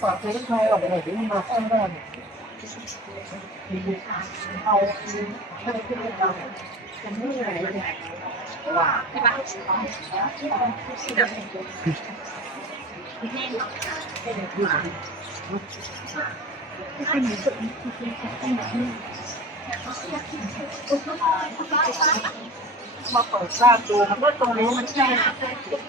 ฝากซื้อใครออกไปไหนที่มาซ่อมได้เอาให้ขึ้นไปทำผมไม่ไหวเลยว่าใช่ปะมา เปิดรานดูมันก็ตรงนี้มันใช่คน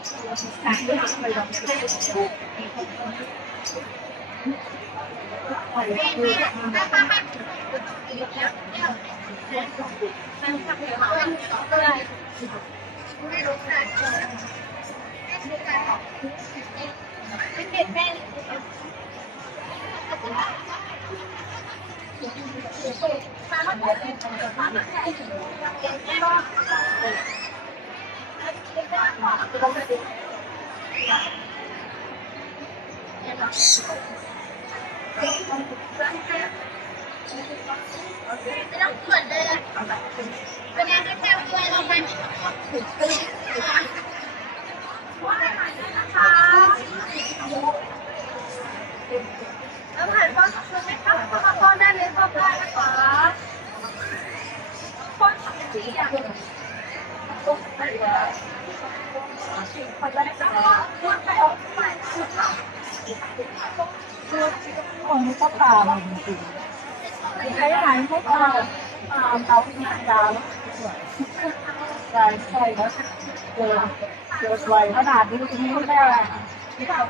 แล้วผ่านข้อสอบไหมคะ ก็ตามจริงๆใช้ไหนใช้ตามตามเขาที่ดาวใช่ใช่แล้วเจอเจอสวขนาดนี้ไม่ได้